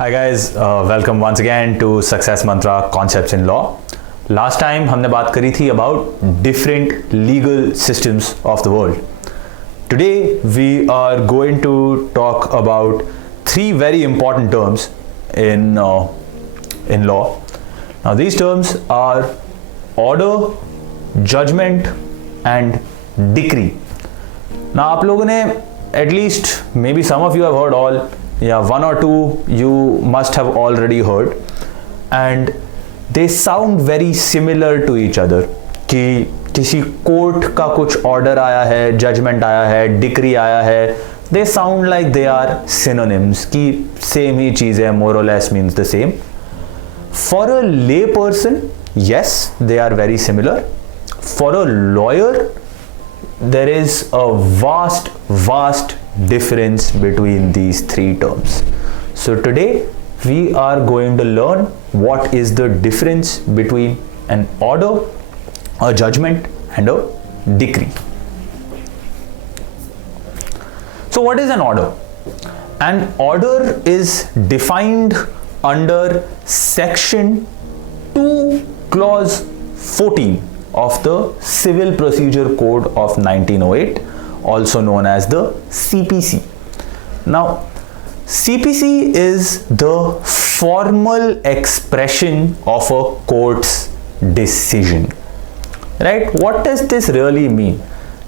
Hi guys, welcome once again to Success Mantra Concepts in Law. Last time हमने बात करी थी about different legal systems of the world. Today we are going to talk about three very important terms in law. Now these terms are order, judgment and decree. Now आप लोगों ने at least maybe some of you have heard all, yeah, one or two you must have already heard, and they sound very similar to each other. कि किसी court का कुछ order आया है, judgement आया है, डिक्री आया है, they sound like they are synonyms, कि सेम ही चीज़ है, more or less means the same. For a lay person, yes, they are very similar. For a lawyer, there is a vast difference between these three terms. So today we are going to learn what is the difference between an order, a judgment and a decree. So what is an order? An order is defined under section 2 clause 14 of the Civil Procedure Code of 1908, also known as the CPC. Now, CPC is the formal expression of a court's decision. Right? What does this really mean?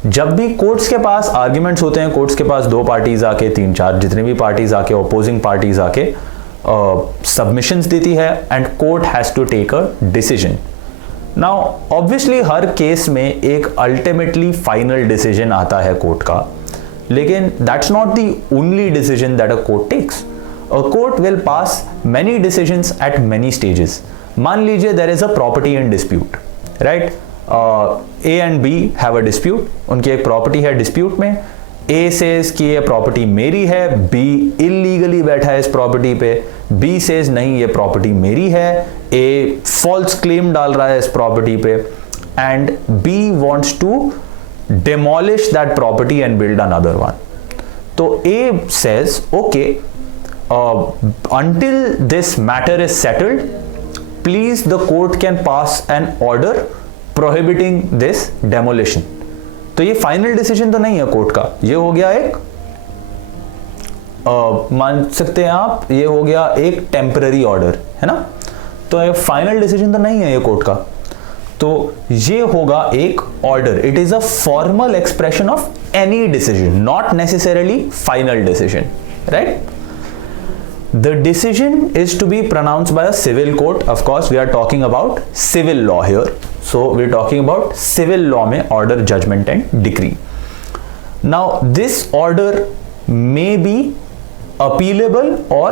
जब भी courts के पास arguments होते हैं, courts के पास दो parties आके, तीन चार जितनी भी पार्टीज आके, अपोजिंग पार्टीज आके सबमिशंस देती है and court has to take a decision. Now obviously हर केस में एक अल्टीमेटली फाइनल डिसीजन आता है कोर्ट का, लेकिन that's not the only decision that a court takes. A court will pass many decisions at many stages. मान लीजिए there is a property in dispute, right? A and B have a dispute, उनकी एक property है dispute में. ए says कि ये property मेरी है, बी इलीगली बैठा है इस प्रॉपर्टी पे. बी सेज नहीं ये प्रॉपर्टी मेरी है. ए फॉल्स क्लेम डाल रहा है इस प्रॉपर्टी पे and B wants to demolish that property and build another one. So A says, okay, until this matter is settled, please the court can pass an order prohibiting this demolition. तो ये final decision तो नहीं है court का, ये हो गया एक मान सकते हैं आप, ये हो गया एक टेम्पररी ऑर्डर, है ना? तो ये फाइनल डिसीजन तो नहीं है ये कोर्ट का, तो ये होगा एक order. It is a formal expression of any decision, not necessarily final decision, right? The decision is to be pronounced by a civil court. Of course we are talking about civil law here, so we are talking about civil law में order, judgment and decree. Now this order may be appealable or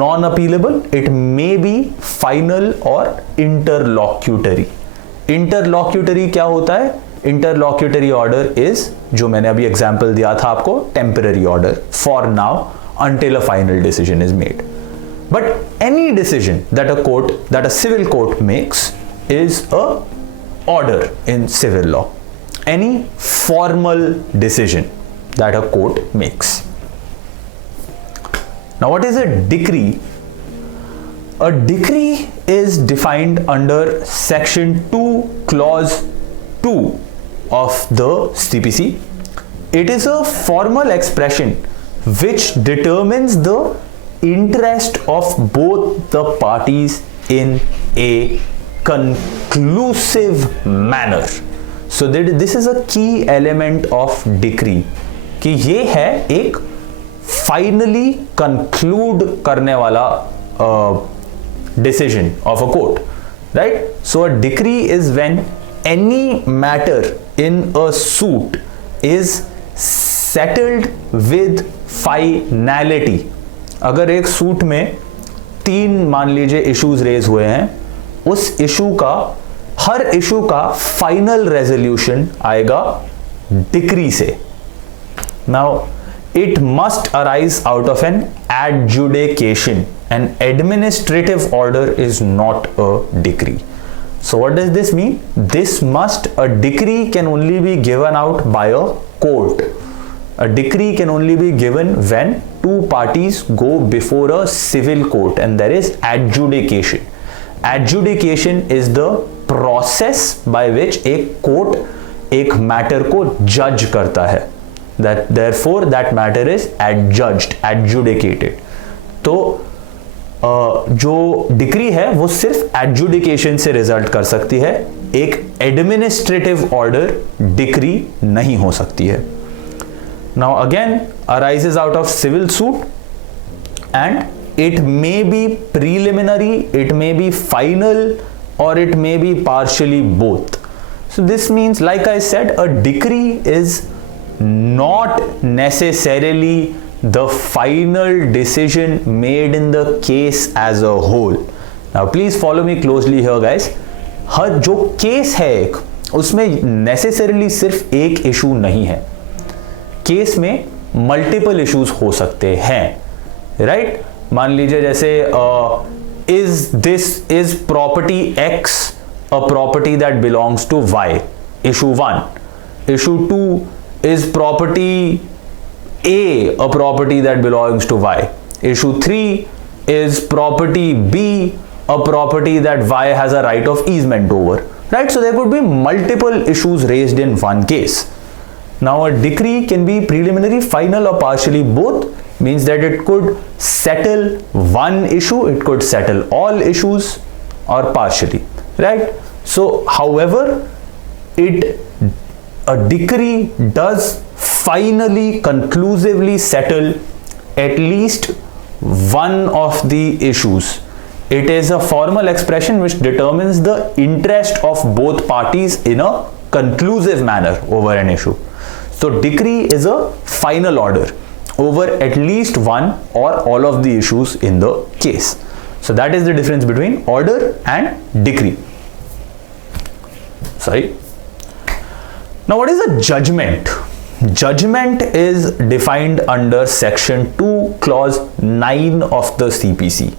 non-appealable. It may be final or interlocutory. Interlocutory क्या होता है? Interlocutory order is, जो मैंने अभी example दिया था आपको, temporary order for now until a final decision is made. But any decision that a civil court makes is a order in civil law. Any formal decision that a court makes. Now what is a decree? A decree is defined under section 2 clause 2 of the CPC. It is a formal expression which determines the interest of both the parties in a conclusive manner. So this is a key element of decree, कि ये है एक finally conclude करने वाला decision of a court, right? So a decree is when any matter in a suit is settled with finality. अगर एक suit में 3 मान लीजिए इश्यूज रेज हुए हैं, उस इशू का, हर इशू का फाइनल रेजोल्यूशन आएगा डिक्री से. Now it must arise out of an adjudication. An administrative order is not a decree. So what does this mean? A decree can only be given out by a court. A decree can only be given when two parties go before a civil court and there is adjudication. Adjudication is the process by which a court एक matter को जज करता है. That therefore that matter is adjudged, adjudicated. तो जो decree है वो सिर्फ एडजुडिकेशन से रिजल्ट कर सकती है, एक एडमिनिस्ट्रेटिव ऑर्डर डिक्री नहीं हो सकती है. Now again arises out of civil suit and it may be preliminary, it may be final और it may be partially both. So this means, like I said, a decree is not necessarily the final decision made in the case as a whole. Now please follow me closely here guys. हर जो case है एक, उसमें necessarily सिर्फ एक issue नहीं है. Case में multiple issues हो सकते हैं, राइट? मान लीजिए जैसे is property X a property that belongs to Y? Issue 1. Issue 2, is property A a property that belongs to Y? Issue 3, is property B a property that Y has a right of easement over? Right? So there could be multiple issues raised in one case. Now a decree can be preliminary, final or partially both, means that it could settle one issue, it could settle all issues or partially, right? So however a decree does finally conclusively settle at least one of the issues. It is a formal expression which determines the interest of both parties in a conclusive manner over an issue. So decree is a final order over at least one or all of the issues in the case. So that is the difference between order and decree. Sorry. Now what is a judgment? Judgment is defined under section 2 clause 9 of the CPC.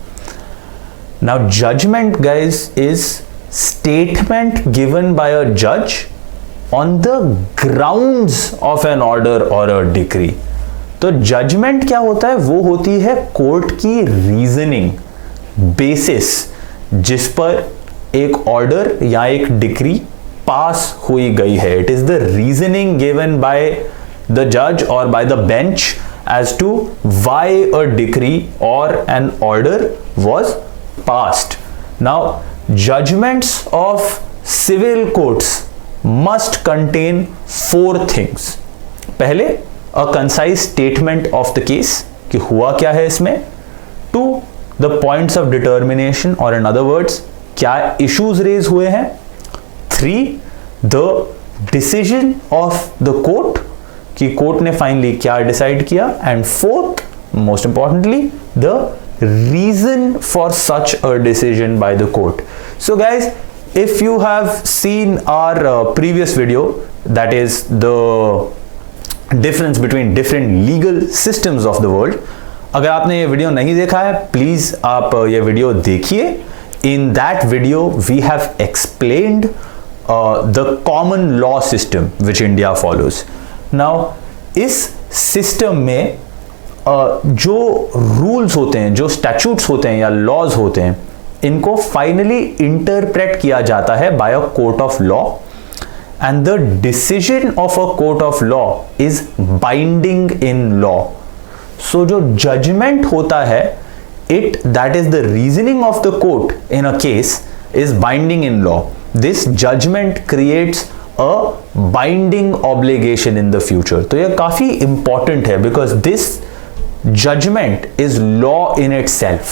Now judgment guys is statement given by a judge on the grounds of an order or a decree. तो judgment क्या होता है? वो होती है court की reasoning, basis जिस पर एक ऑर्डर या एक डिक्री पास हुई गई है. It is the reasoning given by the जज और by the bench as to why a decree और an order was passed. Now judgments of civil courts must contain 4 things. पहले, a concise statement of the case कि हुआ क्या है इसमें. 2, the points of determination और इन अदर वर्ड्स क्या issues raise हुए हैं. 3, the decision of the court कि कोर्ट ने फाइनली क्या डिसाइड किया. And 4th, most importantly, the reason for such a decision by the court. So guys, if you have seen our previous video, that is the difference between different legal systems of the world, अगर आपने ये video नहीं देखा है please आप ये video देखिए. In that video we have explained the common law system which India follows. Now इस सिस्टम में जो रूल्स होते हैं, जो स्टैट्यूट्स होते हैं या लॉज होते हैं, इनको फाइनली इंटरप्रेट किया जाता है by a court of law and the decision of a court of law is binding in law. So जो जजमेंट होता है, it that is the reasoning of the court in a case is binding in law. This judgment creates a binding obligation in the future. तो ये काफी important है because this judgment is law in itself,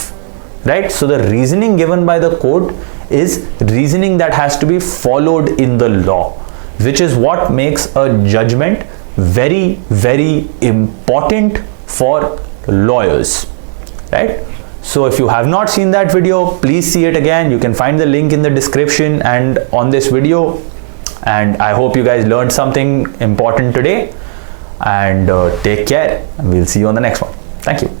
right? So the reasoning given by the court is reasoning that has to be followed in the law, which is what makes a judgment very, very important for lawyers, right? So if you have not seen that video, please see it again. You can find the link in the description and on this video. And I hope you guys learned something important today. And take care. We'll see you on the next one. Thank you.